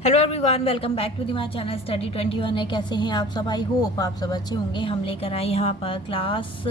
Hello everyone, welcome back to the my channel study 21 है। कैसे हैं आप सब? आई होप आप सब अच्छे होंगे। हम लेकर आए यहाँ पर क्लास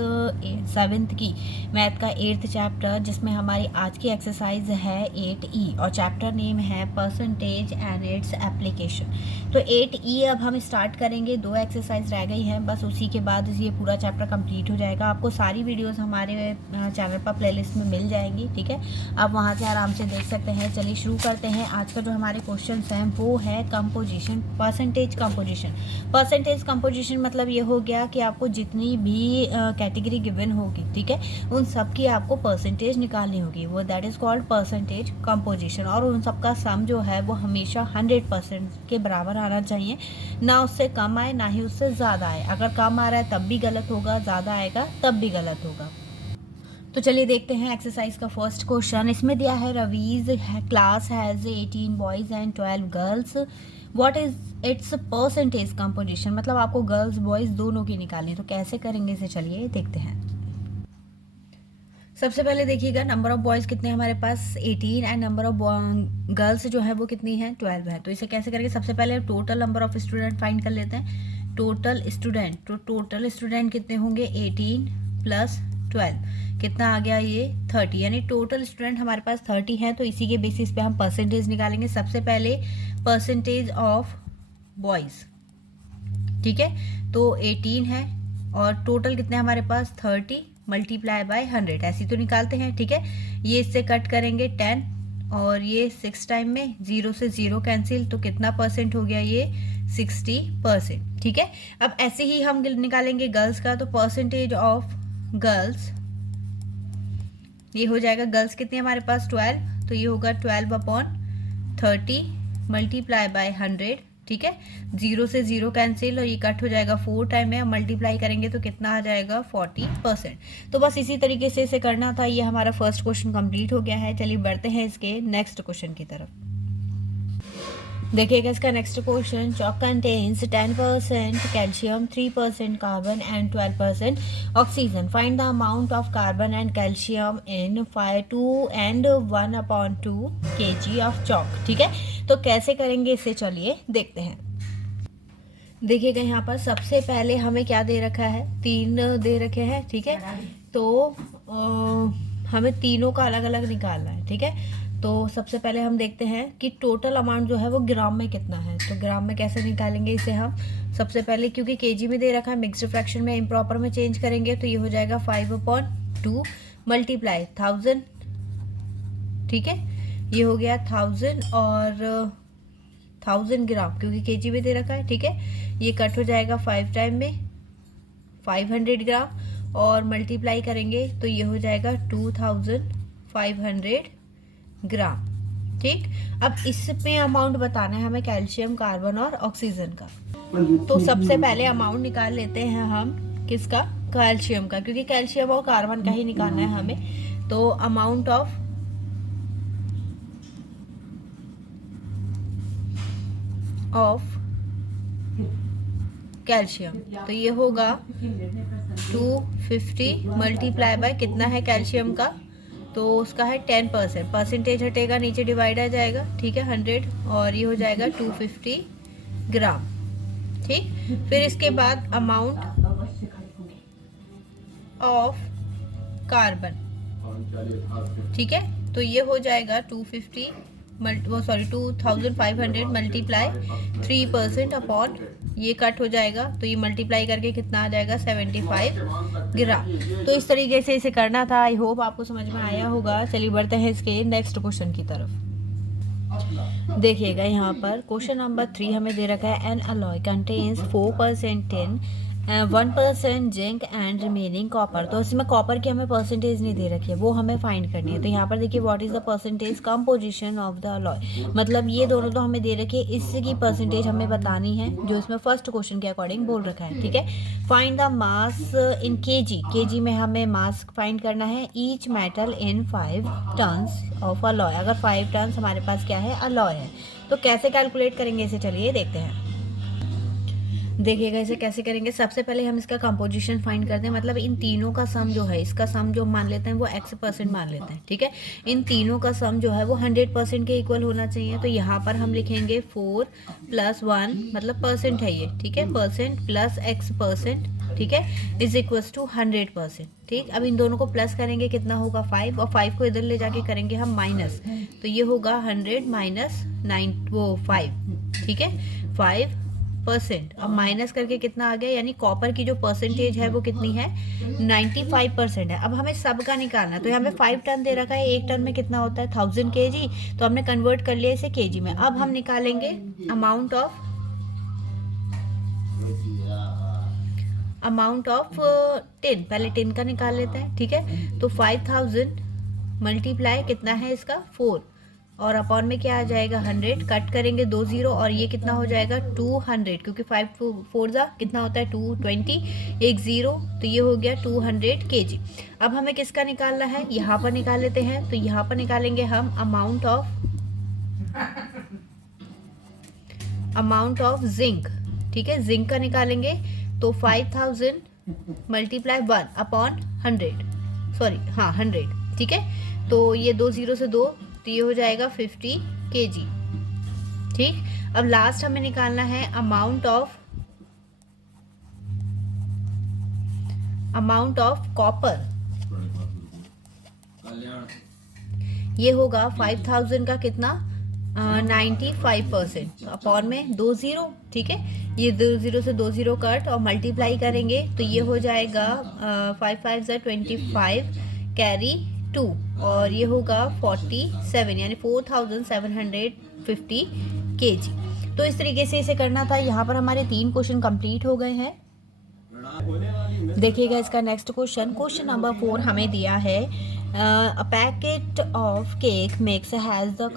7th की मैथ का 8th चैप्टर, जिसमें हमारी आज की एक्सरसाइज है 8E और चैप्टर नेम है परसेंटेज एंड इट्स एप्लीकेशन। तो 8E अब हम स्टार्ट करेंगे। 2 एक्सरसाइज रह गई हैं बस, उसी के बाद ये पूरा चैप्टर कंप्लीट हो जाएगा। आपको सारी वीडियोज़ हमारे चैनल पर प्लेलिस्ट में मिल जाएंगी, ठीक है। आप वहाँ से आराम से देख सकते हैं। चलिए शुरू करते हैं। आज का जो हमारे क्वेश्चन हैं वो है composition, percentage composition. Percentage composition मतलब ये हो गया कि आपको जितनी भी कैटेगरी गिवन होगी, ठीक है, उन सब की आपको परसेंटेज निकालनी होगी। वो that is called percentage composition. और उन सब का सम जो है वो हमेशा 100% के बराबर आना चाहिए, ना उससे कम आए ना ही उससे ज़्यादा आए। अगर कम आ रहा है तब भी गलत होगा, ज़्यादा आएगा तब भी गलत होगा। तो चलिए देखते हैं एक्सरसाइज का फर्स्ट क्वेश्चन। इसमें दिया है Ravi's class has 18 boys and 12 girls, what is it's percentage composition. मतलब आपको गर्ल्स बॉयज़ दोनों की निकालनी है। तो कैसे करेंगे इसे, चलिए देखते हैं। सबसे पहले देखिएगा, नंबर ऑफ बॉयज़ कितने हमारे पास 18 एंड नंबर ऑफ गर्ल्स जो है वो कितनी है 12 है। तो इसे कैसे करेंगे, सबसे पहले total number of student find कर लेते हैं। टोटल स्टूडेंट, तो टोटल स्टूडेंट कितने होंगे 18 प्लस 12, कितना आ गया ये 30, यानी टोटल स्टूडेंट हमारे पास 30 हैं। तो इसी के बेसिस पे हम परसेंटेज निकालेंगे। सबसे पहले परसेंटेज ऑफ बॉयज़, ठीक है, तो 18 है और टोटल कितने हमारे पास 30 मल्टीप्लाई बाय 100, ऐसी तो निकालते हैं, ठीक है। ये इससे कट करेंगे 10 और ये 6 टाइम में 0 से 0 कैंसिल, तो कितना परसेंट हो गया ये 60%, ठीक है। अब ऐसे ही हम निकालेंगे गर्ल्स का। तो परसेंटेज ऑफ गर्ल्स, ये हो जाएगा गर्ल्स कितनी हमारे पास 12, तो ये होगा 12/30 मल्टीप्लाई बाय 100, ठीक है। 0 से 0 कैंसिल और ये कट हो जाएगा 4 टाइम में, मल्टीप्लाई करेंगे तो कितना आ जाएगा 40%। तो बस इसी तरीके से इसे करना था। ये हमारा फर्स्ट क्वेश्चन कंप्लीट हो गया है। चलिए बढ़ते हैं इसके नेक्स्ट क्वेश्चन की तरफ। देखिएगा इसका next question. Chalk contains 10% calcium, 3% carbon and 12% oxygen. Find the amount of carbon and calcium in 2 and 1/2 kg of chalk, ठीक है। तो कैसे करेंगे इसे, चलिए देखते हैं। देखिएगा यहाँ पर सबसे पहले हमें क्या दे रखा है, 3 दे रखे हैं, ठीक है। तो हमें तीनों का अलग अलग निकालना है, ठीक है। तो सबसे पहले हम देखते हैं कि टोटल अमाउंट जो है वो ग्राम में कितना है। तो ग्राम में कैसे निकालेंगे इसे हम, सबसे पहले क्योंकि केजी में दे रखा है, मिक्स्ड फ्रैक्शन में इम्प्रॉपर में चेंज करेंगे। तो ये हो जाएगा 5/2 मल्टीप्लाई 1000, ठीक है। ये हो गया 1000 और 1000 ग्राम, क्योंकि केजी में दे रखा है, ठीक है। ये कट हो जाएगा 5 टाइम में 500 ग्राम और मल्टीप्लाई करेंगे तो ये हो जाएगा 2500 ग्राम, ठीक। अब इसमें अमाउंट बताना है हमें कैल्शियम, कार्बन और ऑक्सीजन का। तो सबसे पहले अमाउंट निकाल लेते हैं हम किसका, कैल्शियम का, क्योंकि कैल्शियम और कार्बन का ही निकालना है हमें। तो अमाउंट ऑफ कैल्शियम, तो ये होगा 250 मल्टीप्लाई बाय कितना है कैल्शियम का, तो उसका है 10%, परसेंटेज हटेगा नीचे डिवाइड आ जाएगा, ठीक है, 100 और ये हो जाएगा 250 ग्राम, ठीक। फिर इसके बाद अमाउंट ऑफ कार्बन, ठीक है, तो ये हो जाएगा 2500 मल्टीप्लाई 3% अपॉन, ये कट हो जाएगा तो ये मल्टीप्लाई करके कितना आ जाएगा 75 ग्राम। तो इस तरीके से इसे करना था। आई होप आपको समझ में आया होगा। चलिए बढ़ते हैं इसके नेक्स्ट क्वेश्चन की तरफ। देखिएगा यहाँ पर क्वेश्चन नंबर 3 हमें दे रखा है, N alloy contains 4% tin, 1% zinc and remaining copper. तो इसमें कॉपर की हमें परसेंटेज नहीं दे रखी है, वो हमें फाइंड करनी है। तो यहाँ पर देखिए what is the percentage composition of the alloy, मतलब ये दोनों तो हमें दे रखी है, इसकी परसेंटेज हमें बतानी है जो इसमें फर्स्ट क्वेश्चन के अकॉर्डिंग बोल रखा है, ठीक है। Find the mass in KG, KG में हमें मास फाइंड करना है। Each metal in 5 tons of alloy, अगर 5 टन्स हमारे पास क्या है अलॉय है। तो कैसे कैलकुलेट करेंगे इसे, चलिए देखते हैं। देखिएगा इसे कैसे करेंगे। सबसे पहले हम इसका कंपोजिशन फाइंड करते हैं, मतलब इन तीनों का सम जो है, इसका सम जो मान लेते हैं वो x% मान लेते हैं, ठीक है। इन तीनों का सम जो है वो 100% के इक्वल होना चाहिए। तो यहाँ पर हम लिखेंगे 4 + 1, मतलब परसेंट है ये, ठीक है, परसेंट प्लस x%, ठीक है, इज इक्वल्स टू 100%, ठीक। अब इन दोनों को प्लस करेंगे, कितना होगा 5, और 5 को इधर ले जाके करेंगे हम माइनस, तो ये होगा 100 माइनस 5, ठीक है, 5%। अब माइनस करके कितना आ गया, यानी कॉपर की जो परसेंटेज है वो कितनी है, 95% है। अब हमें सब का निकालना है, तो हमें 5 टन दे रखा है, एक टन में कितना होता है 1000 kg, तो हमने कन्वर्ट कर लिया इसे kg में। अब हम निकालेंगे अमाउंट ऑफ 10, पहले 10 का निकाल लेते हैं, ठीक है। तो 5000 मल्टीप्लाई कितना है इसका 4, और अपॉन में क्या आ जाएगा 100, कट करेंगे 2 0, और ये कितना हो जाएगा 200, क्योंकि 5 4 जा कितना होता है 220, एक 0, तो ये हो गया 200 kg। अब हमें किसका निकालना है, यहाँ पर निकाल लेते हैं। तो यहाँ पर निकालेंगे हम अमाउंट ऑफ जिंक, ठीक है, जिंक का निकालेंगे। तो 5000 मल्टीप्लाई 1 अपॉन 100, सॉरी हाँ 100, ठीक है। तो ये 2 0 से 2, तो ये हो जाएगा 50 kg, ठीक। अब लास्ट हमें निकालना है अमाउंट ऑफ कॉपर, ये होगा 5000 का कितना 95%, अपॉन में 2 0, ठीक है, ये 2 0 से 2 0 कट, और मल्टीप्लाई करेंगे तो ये हो जाएगा 5 5 = 25 कैरी 2, और ये होगा 47, यानी 4750 kg। तो इस तरीके से इसे करना था। यहाँ पर हमारे 3 क्वेश्चन कंप्लीट हो गए हैं। देखिएगा इसका नेक्स्ट क्वेश्चन नंबर 4 हमें दिया है, a packet of cake mix has the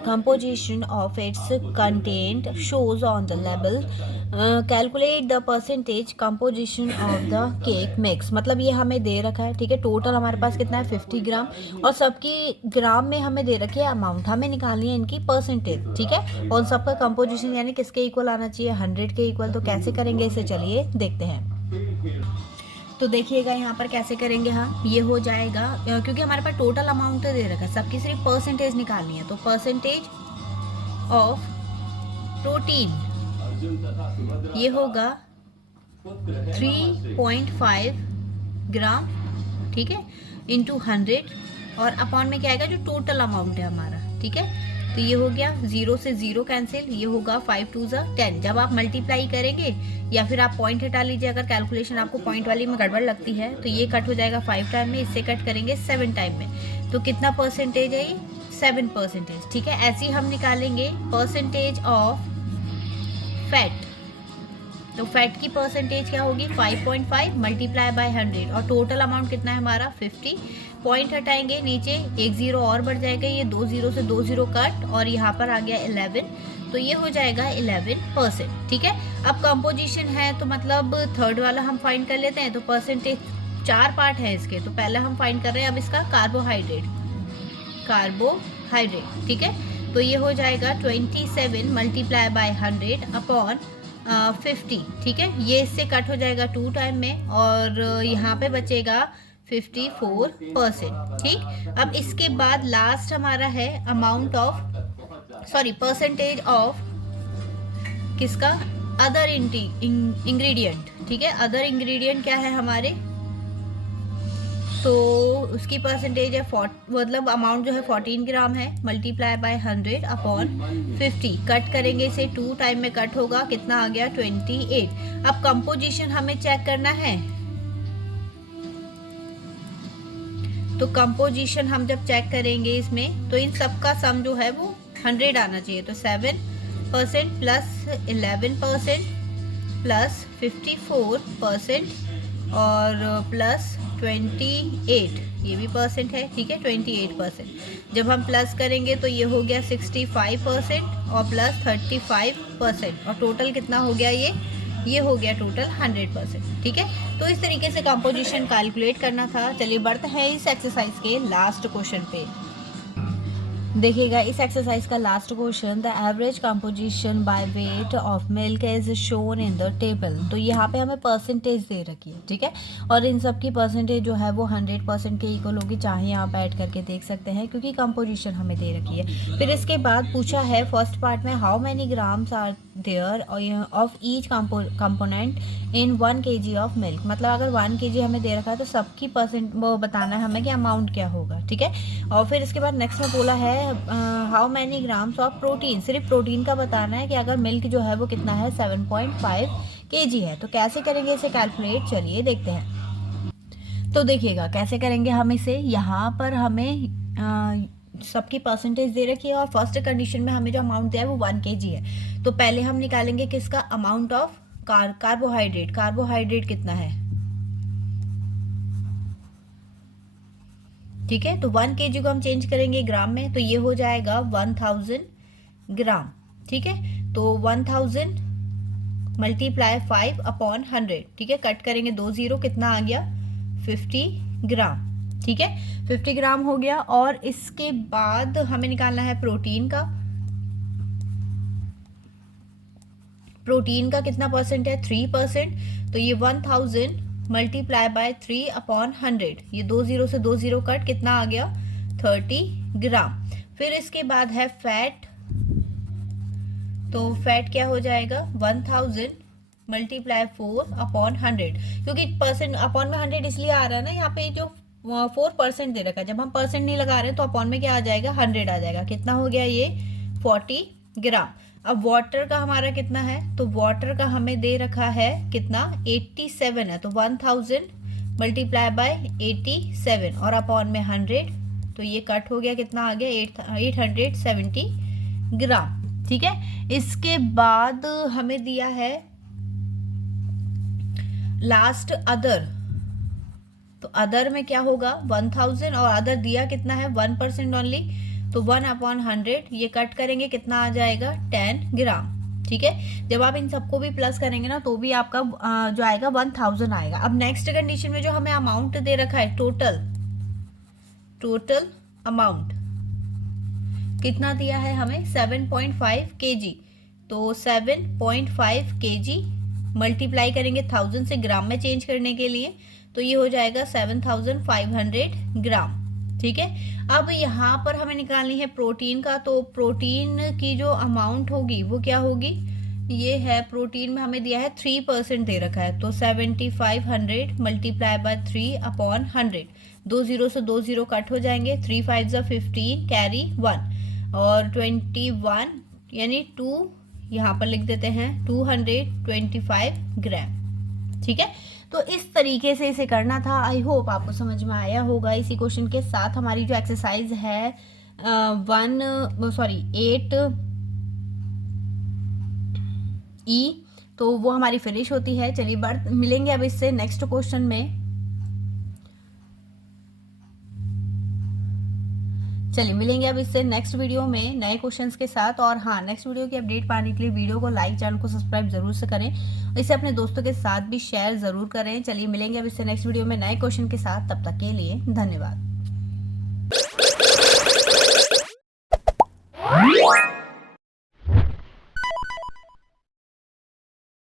composition of its content shows on the label, calculate the percentage composition of the cake mix। मतलब ये हमें दे रखा है, ठीक है, टोटल हमारे पास कितना है 50 ग्राम, और सबकी ग्राम में हमें दे रखी है अमाउंट, हमें निकालनी है इनकी परसेंटेज, ठीक है, और सबका कंपोजिशन यानी किसके इक्वल आना चाहिए 100 के इक्वल। तो कैसे करेंगे इसे, चलिए देखते हैं। तो देखिएगा यहाँ पर कैसे करेंगे हम, ये हो जाएगा, क्योंकि हमारे पास टोटल अमाउंट दे रखा है, सबकी सिर्फ परसेंटेज निकालनी है। तो परसेंटेज ऑफ प्रोटीन, ये होगा 3.5 ग्राम, ठीक है, इंटू 100, और अपॉन में क्या आएगा जो टोटल अमाउंट है हमारा, ठीक है। तो ये हो गया 0 से 0 कैंसिल, ये होगा 5 2 = 10। जब आप मल्टीप्लाई करेंगे या फिर आप पॉइंट हटा लीजिए, अगर कैलकुलेशन आपको पॉइंट वाली में गड़बड़ लगती है, तो ये कट हो जाएगा 5 टाइम में, इससे कट करेंगे 7 टाइम में। तो कितना परसेंटेज है ये 7%, ठीक है। ऐसे ही हम निकालेंगे परसेंटेज ऑफ फैट। तो फैट की परसेंटेज क्या होगी 5.5 मल्टीप्लाई बाय 100, और टोटल अमाउंट कितना है हमारा 50। पॉइंट हटाएंगे नीचे, एक 0 और बढ़ जाएगा, ये 2 0 से 2 0 कट, और यहाँ पर आ गया 11, तो ये हो जाएगा 11%, ठीक है। अब कंपोजिशन है, तो मतलब थर्ड वाला हम फाइंड कर लेते हैं। तो परसेंटेज 4 पार्ट है इसके, तो पहले हम फाइंड कर रहे हैं अब इसका कार्बोहाइड्रेट, ठीक है। तो ये हो जाएगा 27 मल्टीप्लाई बाय 100 अपॉन 50, ठीक है, ये इससे कट हो जाएगा 2 टाइम में, और यहाँ पे बचेगा 54%, ठीक। अब इसके बाद लास्ट हमारा है परसेंटेज ऑफ किसका, अदर इंग्रेडिएंट, ठीक है। अदर इंग्रेडिएंट क्या है हमारे, तो उसकी परसेंटेज है मतलब अमाउंट जो है 14 ग्राम है, मल्टीप्लाई बाय 100 अपॉन 50, कट करेंगे इसे 2 टाइम में कट होगा, कितना आ गया 28। अब कंपोजिशन हमें चेक करना है, तो कंपोजिशन हम जब चेक करेंगे इसमें, तो इन सब का सम जो है वो 100 आना चाहिए। तो 7% प्लस 11% प्लस 54% और प्लस 28, ये भी परसेंट है, ठीक है, 28%। जब हम प्लस करेंगे तो ये हो गया 65% और प्लस 35%, और टोटल कितना हो गया ये हो गया टोटल 100%, ठीक है। तो इस तरीके से कंपोजिशन कैलकुलेट करना था। चलिए बढ़ते हैं इस एक्सरसाइज के लास्ट क्वेश्चन पे। देखिएगा इस एक्सरसाइज का last question, the average composition by weight of milk is shown in the table. तो यहाँ पे हमें परसेंटेज दे रखी है, ठीक है, और इन सब की परसेंटेज जो है वो 100% के इक्वल होगी, चाहे आप ऐड करके देख सकते हैं क्योंकि कंपोजिशन हमें दे रखी है। फिर इसके बाद पूछा है फर्स्ट पार्ट में, how many grams are there of each component in 1 kg of milk. मतलब अगर 1 kg हमें दे रखा है तो सबकी परसेंट वो बताना है हमें कि अमाउंट क्या होगा, ठीक है। और फिर इसके बाद नेक्स्ट में बोला है how many grams of protein, सिर्फ प्रोटीन का बताना है कि अगर मिल्क जो है वो कितना है 7.5 kg है। तो कैसे करेंगे इसे कैलकुलेट, चलिए देखते हैं। तो देखिएगा कैसे करेंगे हम इसे, यहाँ पर हमें सबकी परसेंटेज दे रखी है और फर्स्ट कंडीशन में हमें जो अमाउंट दिया है वो 1 kg है। तो पहले हम निकालेंगे किसका, अमाउंट ऑफ कार्बोहाइड्रेट। कार्बोहाइड्रेट कितना है, ठीक है। तो 1 kg को हम चेंज करेंगे ग्राम में, तो ये हो जाएगा 1000 ग्राम, ठीक है। तो 1000 मल्टीप्लाई 5/100, ठीक है, कट करेंगे 2 0, कितना आ गया 50 ग्राम, ठीक है, 50 ग्राम हो गया। और इसके बाद हमें निकालना है प्रोटीन का। प्रोटीन का कितना परसेंट है, 3%। तो ये 1000 मल्टीप्लाई बाय 3/100, ये 2 0 से 2 0 कट, कितना आ गया 30 ग्राम। फिर इसके बाद है फैट। तो फैट क्या हो जाएगा 1000 मल्टीप्लाई 4/100, क्योंकि परसेंट अपॉन में 100 इसलिए आ रहा है ना, यहाँ पे जो 4% दे रखा है, जब हम परसेंट नहीं लगा रहे हैं तो अपॉन में क्या आ जाएगा 100 आ जाएगा, कितना हो गया ये 40 ग्राम। अब वाटर का हमारा कितना है, तो वाटर का हमें दे रखा है कितना 87 है। तो 1000 मल्टीप्लाई बाय 87 और अपॉन में 100, तो ये कट हो गया, कितना आ गया 870 ग्राम, ठीक है। इसके बाद हमें दिया है लास्ट अदर। तो अदर में क्या होगा 1000 और अदर दिया कितना है 1% ओनली, तो 1/100, ये कट करेंगे कितना आ जाएगा 10 ग्राम, ठीक है। जब आप इन सबको भी प्लस करेंगे ना तो भी आपका जो आएगा 1000 आएगा। अब नेक्स्ट कंडीशन में जो हमें अमाउंट दे रखा है टोटल अमाउंट कितना दिया है हमें 7.5 kg। तो 7.5 kg मल्टीप्लाई करेंगे 1000 से ग्राम में चेंज करने के लिए, तो ये हो जाएगा 7500 ग्राम, ठीक है। अब यहाँ पर हमें निकालनी है प्रोटीन का। तो प्रोटीन की जो अमाउंट होगी वो क्या होगी, ये है प्रोटीन में हमें दिया है 3% दे रखा है। तो 7500 मल्टीप्लाई बाय 3/100, 2 0 से 2 0 कट हो जाएंगे, 3 5 जा 15, कैरी 1 और 21 यानी 2, यहाँ पर लिख देते हैं 225 ग्राम, ठीक है। तो इस तरीके से इसे करना था। आई होप आपको समझ में आया होगा। इसी क्वेश्चन के साथ हमारी जो एक्सरसाइज है 8E, तो वो हमारी फिनिश होती है। चलिए मिलेंगे अब इससे नेक्स्ट क्वेश्चन में। चलिए मिलेंगे अब इससे नेक्स्ट वीडियो में नए क्वेश्चंस के साथ। और हाँ, नेक्स्ट वीडियो की अपडेट पाने के लिए वीडियो को लाइक, चैनल को सब्सक्राइब जरूर से करें, इसे अपने दोस्तों के साथ भी शेयर जरूर करें। चलिए मिलेंगे अब इससे नेक्स्ट वीडियो में नए क्वेश्चन के साथ, तब तक के लिए धन्यवाद।